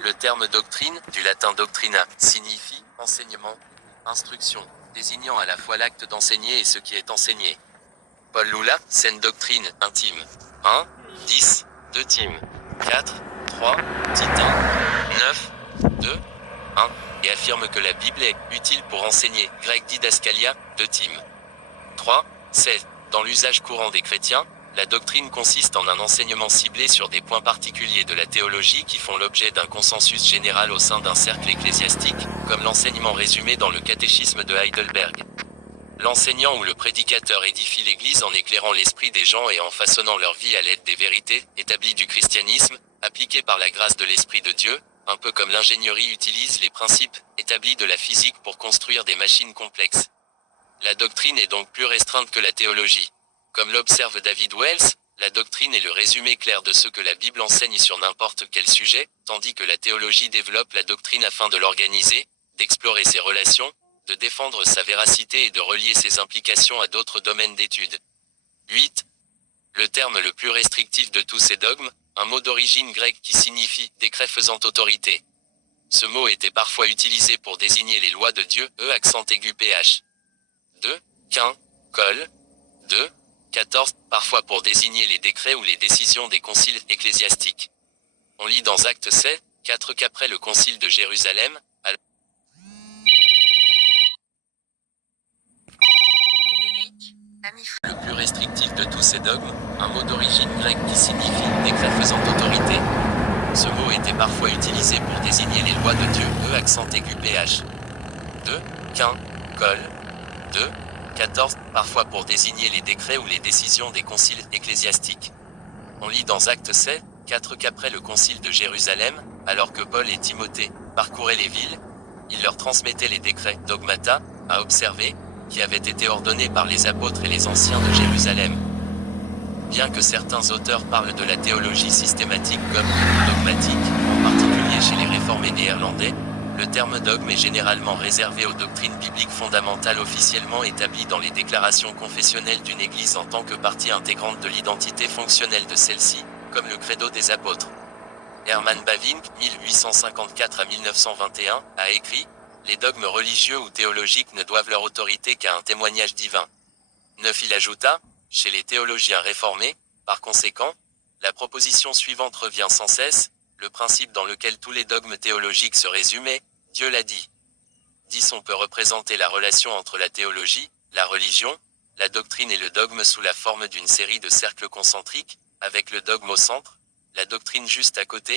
Le terme doctrine, du latin doctrina, signifie enseignement, instruction, désignant à la fois l'acte d'enseigner et ce qui est enseigné. Paul Lula, Saine Doctrine, intime. 1, 10, 2 Tim. 4, 3, Titan. 9, 2, 1, et affirme que la Bible est utile pour enseigner, grec didascalia, 2 Tim. 3, 7. Dans l'usage courant des chrétiens, la doctrine consiste en un enseignement ciblé sur des points particuliers de la théologie qui font l'objet d'un consensus général au sein d'un cercle ecclésiastique, comme l'enseignement résumé dans le catéchisme de Heidelberg. L'enseignant ou le prédicateur édifie l'Église en éclairant l'esprit des gens et en façonnant leur vie à l'aide des vérités établies du christianisme, appliquées par la grâce de l'Esprit de Dieu, un peu comme l'ingénierie utilise les principes établis de la physique pour construire des machines complexes. La doctrine est donc plus restreinte que la théologie. Comme l'observe David Wells, la doctrine est le résumé clair de ce que la Bible enseigne sur n'importe quel sujet, tandis que la théologie développe la doctrine afin de l'organiser, d'explorer ses relations, de défendre sa véracité et de relier ses implications à d'autres domaines d'étude. 8. Le terme le plus restrictif de tous ces dogmes, un mot d'origine grecque qui signifie « décret faisant autorité ». Ce mot était parfois utilisé pour désigner les lois de Dieu, accent aigu ph. 2. Quin, col. 2. 14. Parfois pour désigner les décrets ou les décisions des conciles ecclésiastiques. On lit dans Actes 7, 4 qu'après le concile de Jérusalem, le plus restrictif de tous ces dogmes, un mot d'origine grecque qui signifie « décret faisant autorité ». Ce mot était parfois utilisé pour désigner les lois de Dieu, accent aigu ph. 2. Quin, col. 2. 14. Parfois pour désigner les décrets ou les décisions des conciles ecclésiastiques. On lit dans Actes 7, 4 qu'après le concile de Jérusalem, alors que Paul et Timothée parcouraient les villes, il leur transmettait les décrets, dogmata, à observer, qui avaient été ordonnés par les apôtres et les anciens de Jérusalem. Bien que certains auteurs parlent de la théologie systématique comme dogmatique, en particulier chez les réformés néerlandais, le terme dogme est généralement réservé aux doctrines bibliques fondamentales officiellement établies dans les déclarations confessionnelles d'une Église en tant que partie intégrante de l'identité fonctionnelle de celle-ci, comme le credo des apôtres. Herman Bavinck, 1854 à 1921, a écrit « Les dogmes religieux ou théologiques ne doivent leur autorité qu'à un témoignage divin ». 9. Il ajouta « Chez les théologiens réformés, par conséquent, la proposition suivante revient sans cesse, le principe dans lequel tous les dogmes théologiques se résumaient, Dieu l'a dit. 10. On peut représenter la relation entre la théologie, la religion, la doctrine et le dogme sous la forme d'une série de cercles concentriques, avec le dogme au centre, la doctrine juste à côté,